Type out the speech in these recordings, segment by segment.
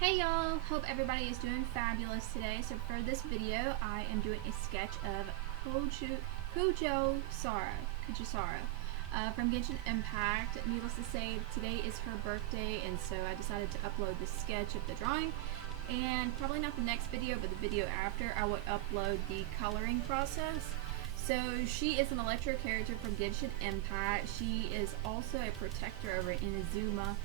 Hey y'all, hope everybody is doing fabulous today. So for this video, I am doing a sketch of Kujou Sara from Genshin Impact. Needless to say, today is her birthday, and so I decided to upload the sketch of the drawing. And probably not the next video, but the video after, I would upload the coloring process. So she is an electro character from Genshin Impact. She is also a protector over Inazuma.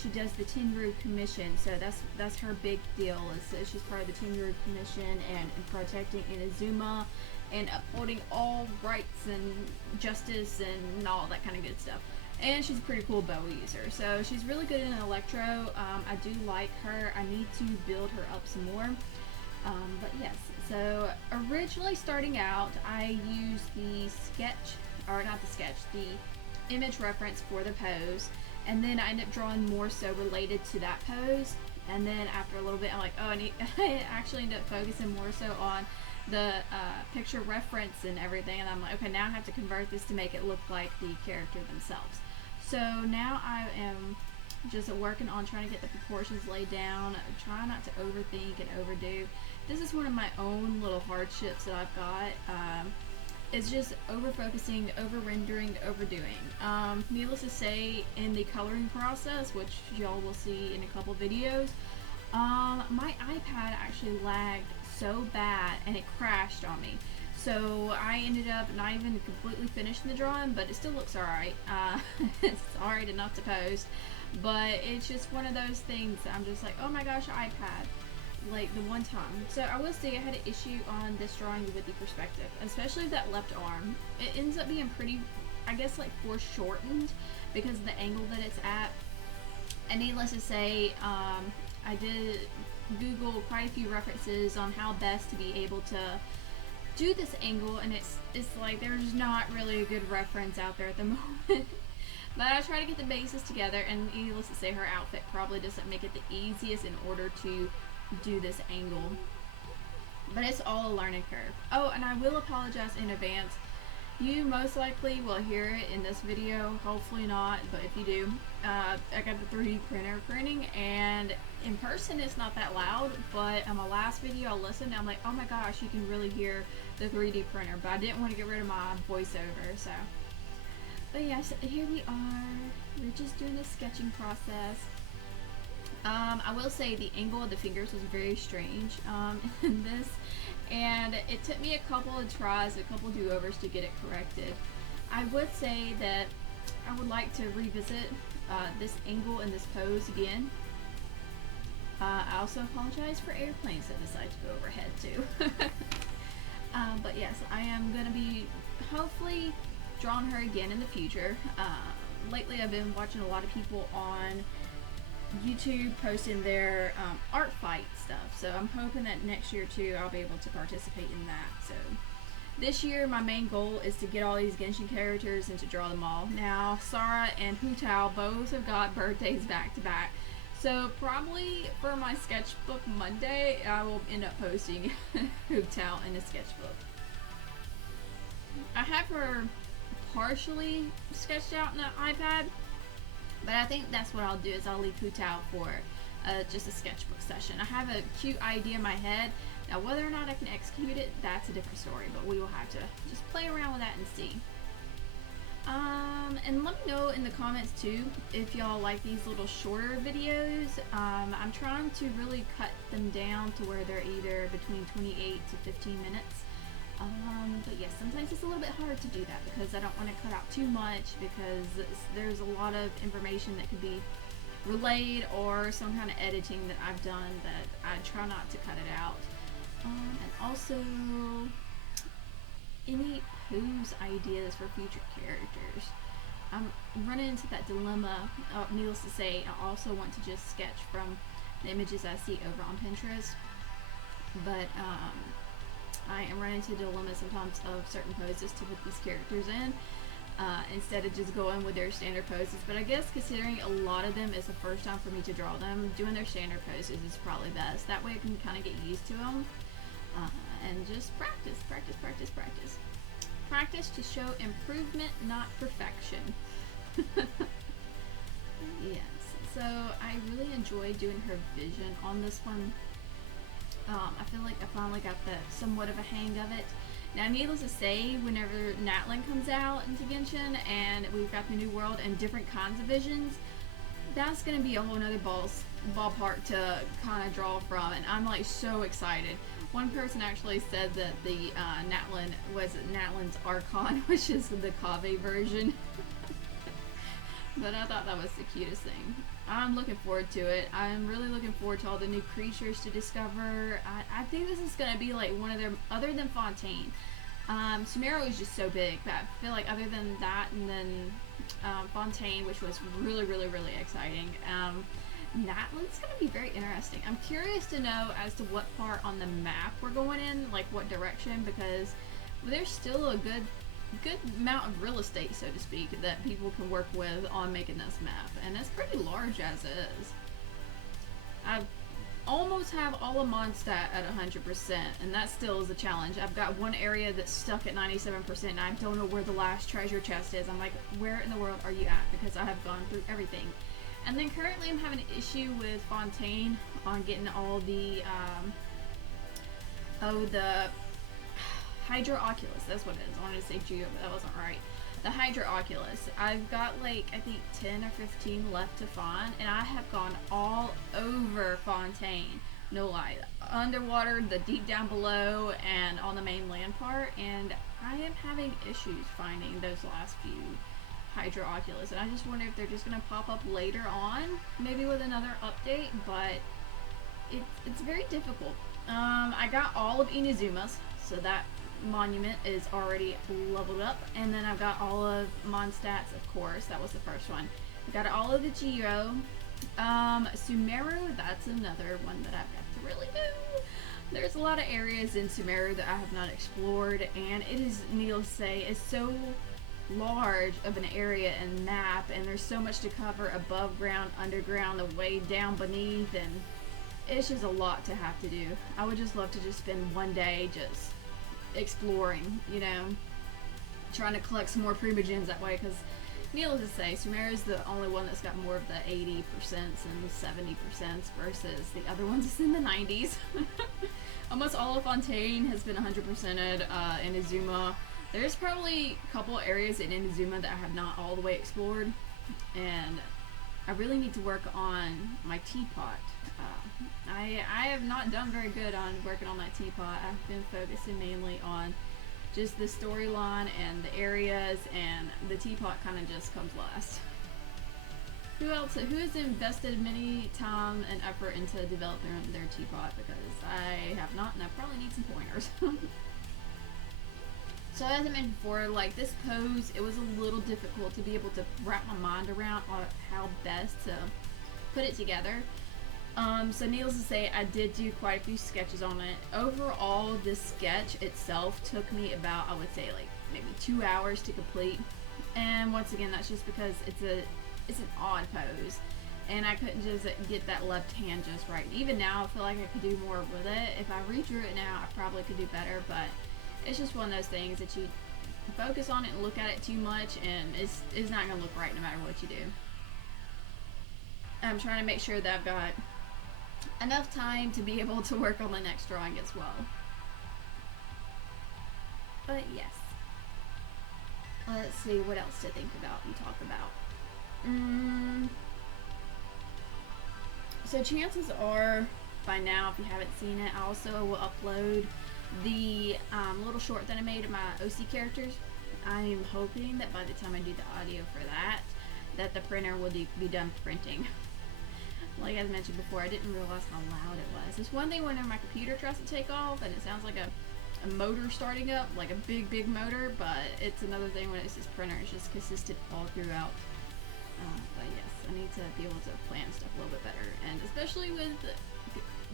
She does the Tenru Commission, so that's her big deal. Is she's part of the Tenru Commission and protecting Inazuma and upholding all rights and justice and all that kind of good stuff. And she's a pretty cool bow user, so she's really good in electro. I do like her. I need to build her up some more. But yes, so originally starting out, I used the image reference for the pose, and then I ended up drawing more so related to that pose. And then after a little bit, I'm like, oh, I actually ended up focusing more so on the picture reference and everything. And I'm like, okay, now I have to convert this to make it look like the character themselves. So now I am just working on trying to get the proportions laid down, trying not to overthink and overdo. This is one of my own little hardships that I've got. It's just over focusing, over rendering, overdoing. Needless to say, in the coloring process, which y'all will see in a couple videos, my iPad actually lagged so bad and it crashed on me. So I ended up not even completely finishing the drawing, but it still looks alright. It's alright enough to post, but it's just one of those things that I'm just like, oh my gosh, iPad. Like the one time. So I will say I had an issue on this drawing with the perspective, especially that left arm. It ends up being pretty, I guess, like foreshortened because of the angle that it's at. And needless to say, I did Google quite a few references on how best to be able to do this angle, and it's like there's not really a good reference out there at the moment. But I try to get the bases together, and needless to say, her outfit probably doesn't make it the easiest in order to do this angle, but it's all a learning curve. Oh, and I will apologize in advance. You most likely will hear it in this video, hopefully not, but if you do, I got the 3D printer printing, and in person it's not that loud, but on my last video I listened and I'm like, oh my gosh, you can really hear the 3D printer, but I didn't want to get rid of my voiceover, so. But yes, here we are. We're just doing the sketching process. I will say the angle of the fingers was very strange in this, and it took me a couple of tries, a couple do-overs to get it corrected. I would say that I would like to revisit this angle and this pose again. I also apologize for airplanes that decide to go overhead too. But yes, I am going to be hopefully drawing her again in the future. Lately I've been watching a lot of people on YouTube posting their art fight stuff, so I'm hoping that next year too I'll be able to participate in that. So this year my main goal is to get all these Genshin characters and to draw them all. Now Sara and Hu Tao both have got birthdays back to back, so probably for my sketchbook Monday I will end up posting Hu Tao in a sketchbook. I have her partially sketched out in the iPad, but I think that's what I'll do, is I'll leave Hu Tao for just a sketchbook session. I have a cute idea in my head. Now whether or not I can execute it, that's a different story, but we will have to just play around with that and see. And let me know in the comments too if y'all like these little shorter videos. I'm trying to really cut them down to where they're either between 28 to 15 minutes. But yes, sometimes it's a little bit hard to do that because I don't want to cut out too much, because there's a lot of information that could be relayed or some kind of editing that I've done that I try not to cut it out. And also any pose ideas for future characters. I'm running into that dilemma. Needless to say, I also want to just sketch from the images I see over on Pinterest, but I am running into the dilemma sometimes of certain poses to put these characters in instead of just going with their standard poses. But I guess considering a lot of them is the first time for me to draw them, doing their standard poses is probably best. That way I can kind of get used to them and just practice. Practice to show improvement, not perfection. Yes, so I really enjoyed doing her vision on this one. I feel like I finally got somewhat of a hang of it. Now, needless to say, whenever Natlan comes out into Genshin and we've got the new world and different kinds of visions, that's going to be a whole nother ballpark to kind of draw from, and I'm like so excited. One person actually said that the Natlan was Natlan's Archon, which is the Kave version. But I thought that was the cutest thing. I'm looking forward to it. I'm really looking forward to all the new creatures to discover. I think this is going to be like one of their, other than Fontaine. Sumeru is just so big, but I feel like other than that, and then Fontaine, which was really, really, really exciting. Natlan's going to be very interesting. I'm curious to know as to what part on the map we're going in, like what direction, because there's still a good amount of real estate, so to speak, that people can work with on making this map, and it's pretty large as is. I almost have all of Mondstadt at 100%, and that still is a challenge. I've got one area that's stuck at 97%, and I don't know where the last treasure chest is. I'm like, where in the world are you at? Because I have gone through everything. And then currently I'm having an issue with Fontaine on getting all the, the Hydro Oculus, that's what it is. I wanted to say Geo, but that wasn't right. The Hydro Oculus. I've got like, I think 10 or 15 left to find, and I have gone all over Fontaine. No lie. Underwater, the deep down below, and on the main land part, and I am having issues finding those last few Hydro Oculus, and I just wonder if they're just going to pop up later on, maybe with another update, but it's very difficult. I got all of Inuzuma's, so that monument is already leveled up, and then I've got all of Mondstadt's, of course, that was the first one. I got all of the Geo. Sumeru, that's another one that I've got to really do. There's a lot of areas in Sumeru that I have not explored, and it is, needless to say, it's so large of an area and map, and there's so much to cover above ground, underground, the way down beneath, and it's just a lot to have to do. I would just love to just spend one day just exploring, you know, trying to collect some more Primogens that way, because needless to say, Sumeru is the only one that's got more of the 80% and the 70% versus the other ones is in the 90s. Almost all of Fontaine has been 100%ed. Inazuma, there's probably a couple areas in Inazuma that I have not all the way explored, and I really need to work on my teapot. I have not done very good on working on that teapot. I've been focusing mainly on just the storyline and the areas, and the teapot kind of just comes last. Who has invested many time and effort into developing their teapot? Because I have not, and I probably need some pointers. So as I mentioned before, like this pose, it was a little difficult to be able to wrap my mind around on how best to put it together. So needless to say, I did do quite a few sketches on it. Overall, this sketch itself took me about, I would say, like maybe 2 hours to complete. And once again, that's just because it's an odd pose, and I couldn't just get that left hand just right. Even now, I feel like I could do more with it. If I redrew it now, I probably could do better, but it's just one of those things that you focus on it and look at it too much, and it's not going to look right no matter what you do. I'm trying to make sure that I've got enough time to be able to work on the next drawing as well. But yes. Let's see what else to think about and talk about. So chances are, by now, if you haven't seen it, I also will upload the little short that I made of my OC characters. I'm hoping that by the time I do the audio for that the printer will be done printing. Like I mentioned before, I didn't realize how loud it was. It's one thing when my computer tries to take off and it sounds like a motor starting up, like a big motor, but it's another thing when it's this printer. It's just consistent all throughout. But yes, I need to be able to plan stuff a little bit better, and especially with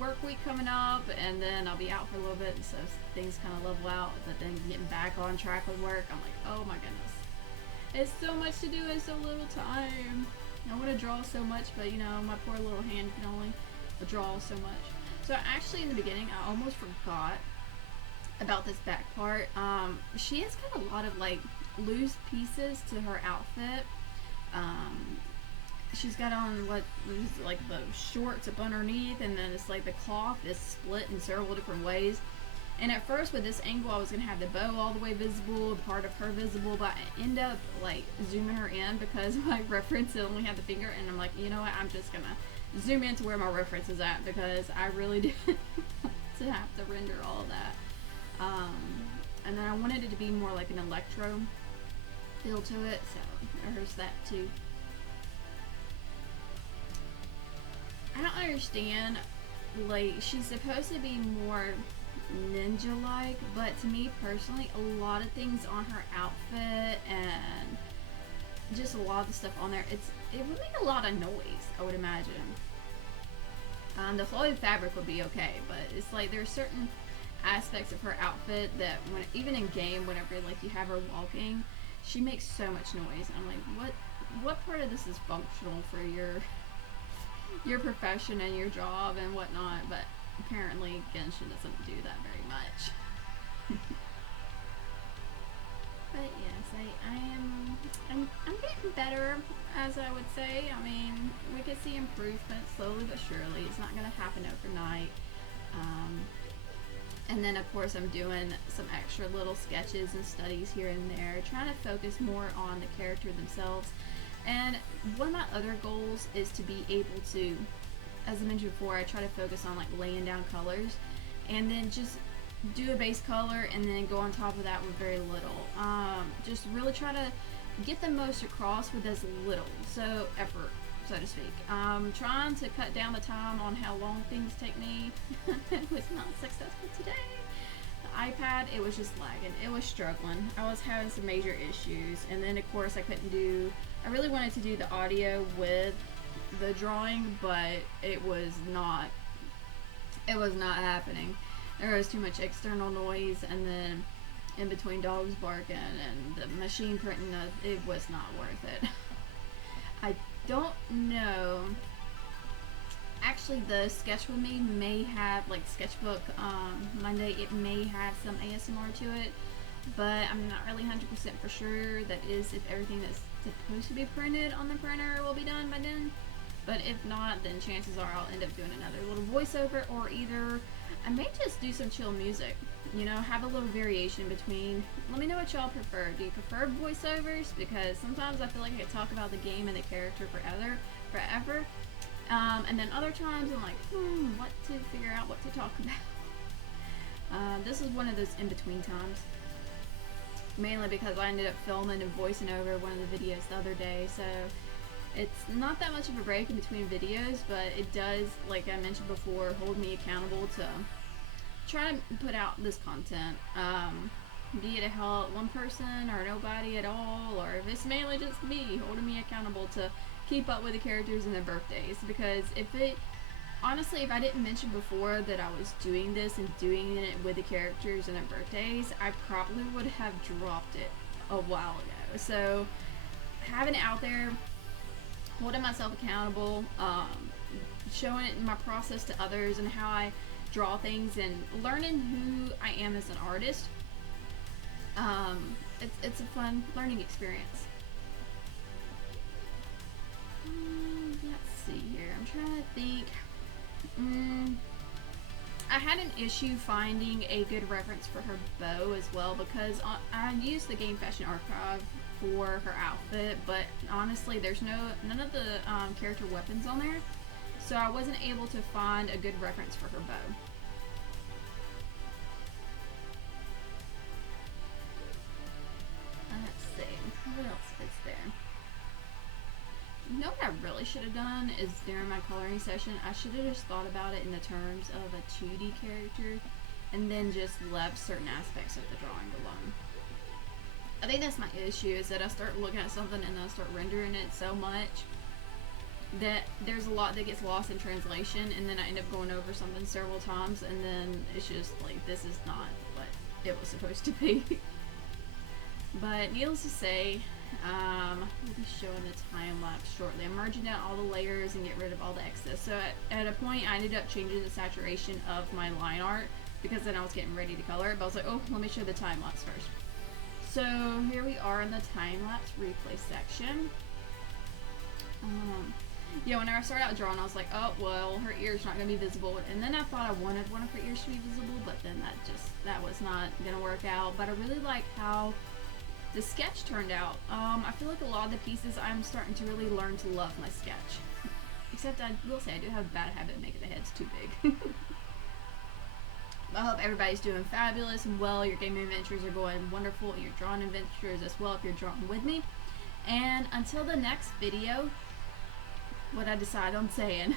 work week coming up, and then I'll be out for a little bit, and so things kind of level out, but then getting back on track with work, I'm like, oh my goodness. It's so much to do in so little time. I want to draw so much, but you know, my poor little hand can only draw so much. So actually in the beginning, I almost forgot about this back part. She has got a lot of like loose pieces to her outfit. she's got on what is like the shorts up underneath, and then it's like the cloth is split in several different ways. And at first with this angle I was gonna have the bow all the way visible, part of her visible, but I end up like zooming her in because my reference only had the finger, and I'm like, you know what, I'm just gonna zoom into where my reference is at because I really didn't want to have to render all of that. And then I wanted it to be more like an electro feel to it, so there's that too. I don't understand, like, she's supposed to be more ninja-like, but to me personally, a lot of things on her outfit and just a lot of the stuff on there, it would make a lot of noise, I would imagine. The flowy fabric would be okay, but it's like there's certain aspects of her outfit that when even in game, whenever like you have her walking, she makes so much noise. I'm like, what part of this is functional for your profession and your job and whatnot? But apparently Genshin doesn't do that very much. But yes, I'm getting better, as I would say. I mean, we could see improvement slowly but surely. It's not gonna happen overnight. And then of course I'm doing some extra little sketches and studies here and there, trying to focus more on the character themselves. And one of my other goals is to be able to, as I mentioned before, I try to focus on like laying down colors and then just do a base color and then go on top of that with very little. Just really try to get the most across with as little effort, so to speak. Trying to cut down the time on how long things take me. It was not successful today. The iPad, it was just lagging. It was struggling. I was having some major issues, and then of course I really wanted to do the audio with the drawing, but it was not happening. There was too much external noise, and then in between dogs barking and the machine printing, it was not worth it. I don't know. Actually, the sketch with me may have, like Sketchbook Monday, it may have some ASMR to it, but I'm not really 100% for sure. That is, if everything that's supposed to be printed on the printer will be done by then. But if not, then chances are I'll end up doing another little voiceover, or either I may just do some chill music. You know, have a little variation between. Let me know what y'all prefer. Do you prefer voiceovers? Because sometimes I feel like I could talk about the game and the character forever. And then other times I'm like, what to figure out what to talk about. This is one of those in-between times. Mainly because I ended up filming and voicing over one of the videos the other day, so it's not that much of a break in between videos, but it does, like I mentioned before, hold me accountable to try to put out this content. Be it to help one person or nobody at all, or if it's mainly just me holding me accountable to keep up with the characters and their birthdays. Because honestly, if I didn't mention before that I was doing this and doing it with the characters and their birthdays, I probably would have dropped it a while ago. So having it out there, holding myself accountable, showing it in my process to others and how I draw things, and learning who I am as an artist, it's a fun learning experience. Let's see here, I'm trying to think. I had an issue finding a good reference for her bow as well, because I used the Game Fashion Archive for her outfit, but honestly there's none of the character weapons on there, so I wasn't able to find a good reference for her bow. Let's see, what else is there? You know what I really should have done is during my coloring session, I should have just thought about it in the terms of a 2D character and then just left certain aspects of the drawing alone. I think that's my issue, is that I start looking at something and then I start rendering it so much that there's a lot that gets lost in translation, and then I end up going over something several times, and then it's just like, this is not what it was supposed to be. But needless to say, we'll be showing the time lapse shortly. I'm merging down all the layers and get rid of all the excess. So at a point I ended up changing the saturation of my line art because then I was getting ready to color it, but I was like, oh, let me show the time lapse first. So here we are in the time lapse replay section. you know, when I started out drawing, I was like, oh, well, her ear's not going to be visible. And then I thought I wanted one of her ears to be visible, but then that was not going to work out. But I really like how the sketch turned out. I feel like a lot of the pieces, I'm starting to really learn to love my sketch. Except I will say I do have a bad habit of making the heads too big. I hope everybody's doing fabulous and well. Your gaming adventures are going wonderful. Your drawing adventures as well if you're drawing with me. And until the next video, what I decide on saying.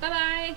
Bye-bye!